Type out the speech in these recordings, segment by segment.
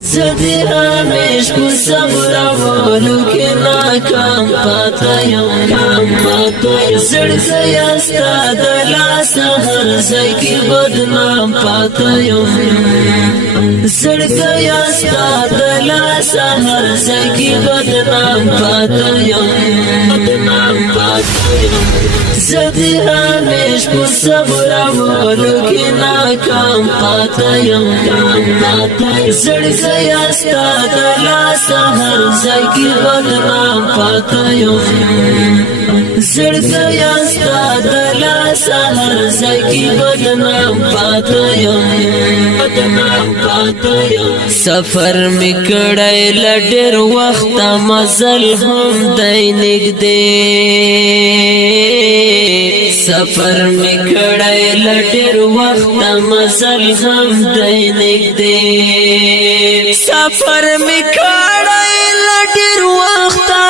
زدی همیش په صبرولو کې ناکام پاته یم زړګی ستا د لاسه هر ځای کې بدنام پاته یم زړګی ستا د لاسه هر ځای کې بدنام پاته یم زدی همیش په صبرولو کې ناکام پاته یم زړګی ستا د لاسه هر ځای کې بدنام پاته یم زړګی ستا د لاسه هر ځای کې بدنام پاته یم سفر می کړی له ډېر وخته مزل هم دی نږدې سفر می کړی له ډېر وخته مزل هم دی نږدې سفر می کړی له ډېر وخته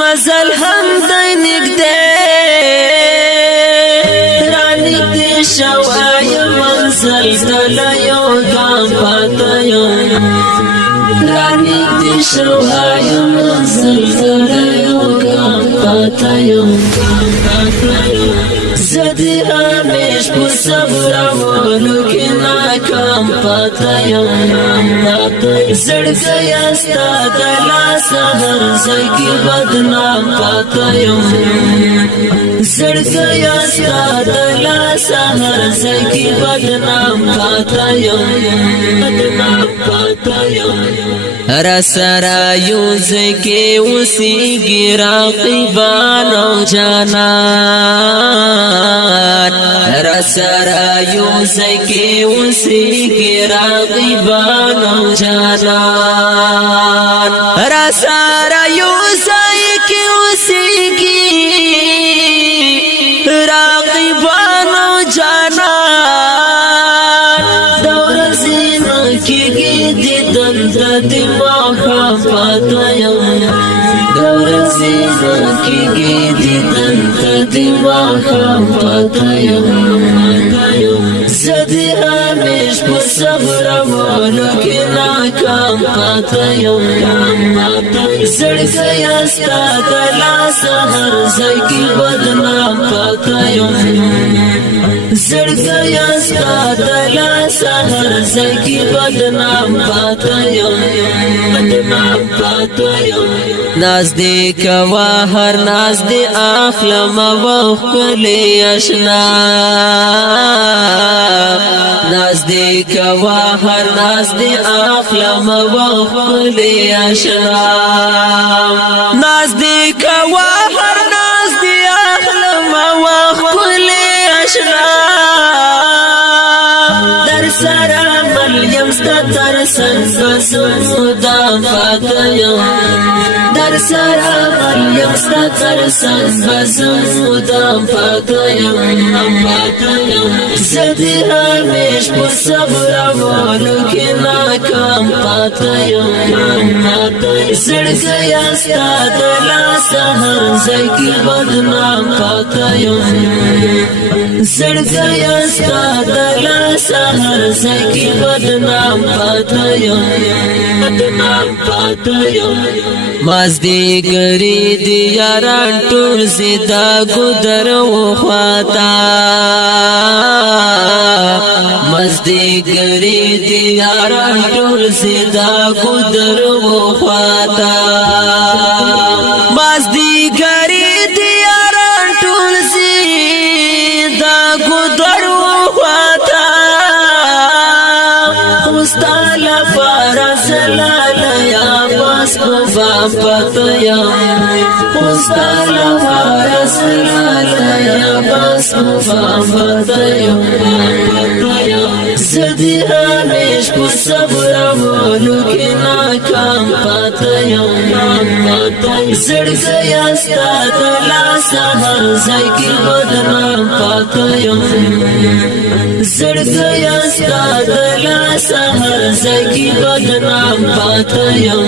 مزل هم دی نږدې رانږدې شوی منزل ته یو ګام پاته یم رانږدې شوی منزل ته یو ګام پاته یم زدی همیش په صبرولو کې ناکام پاته یم زړګی ستا د لاسه هر ځای کې بدنام پاته یم زړګی ستا د لاسه هر ځای کې بدنام پاته یم را سره یو ځای کې اوسېږي راقبان او جانان را سره یو ځای کې اوسېږي راقبان او جانان را سره یو ځای کې اوسېږي راقبان او جانان د ورځې نه کېږي دیدن د دماغه پاته یم د ورځې نه کېږي دیدن د دماغه پاته یم زدی همیش په صبرولو کې ناکام پاته یم زړګی ستا د لاسه هر ځای کې بدنام پاته یم زړګی ستا د لاسه هر ځای کې بدنام پاته یم ناز دې کوا هر ناز دې اخلم او ښکلی اشنا ناز دې کوا هر ناز دې اخلم او ښکلی اشنا ناز دې کوا هر ناز دې اخلم او ښکلی اشنا در سره مل یم ستا تر څنګ مدام پاته یم در سره مل یم ستا تر څنګ مدام پاته یم زدی همیش په صبرولو کې ناکام پاته یم زړګی ستا د لاسه هر ځای کې بدنام پاته یم زړګی ستا د لاسه هر ځای کې بدنام پاته یم مازدیګری دی یاران ټول زیدا ګدر وخواتا مازدیګری دی یاران ټول زیدا ګدر وخواتا مازدیګری دی یاران ټول زیدا ګدر وخواتا مستاله فرز لاله پاته یم مستاله فرز لاله بس پاته یم زدی همیش په صبرولو کې ناکام پاته یم زړګی ستا د لاسه هر ځای کې بدنام پاته یم زړګی ستا د لاسه هر ځای کې بدنام پاته یم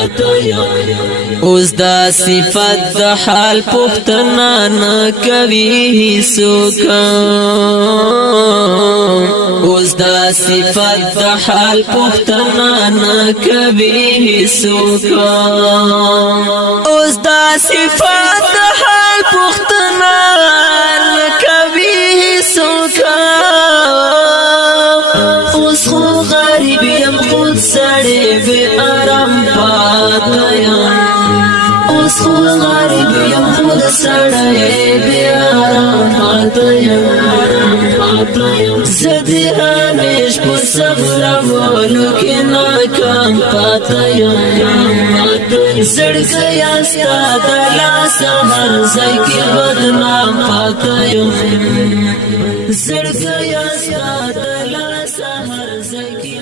پاتا یم اوس دا صفت د حال پختنا نه کوي سوکا اوس دا صفت د حال پختنا نه کوي سوکا اوس دا صفت د حال پختنا نه کوي سوکا اوس خو غریب یم خود سړی بې آرام پاته یم اوس خو غریب یم خود سړی بې آرام پاته یم زه دې همیش په صبرولو کې ناکام پاته یم زړګیا ستا د لاسه هر ځای کې بدنام پاته یم زړګیا ستا د لاسه هر ځای کې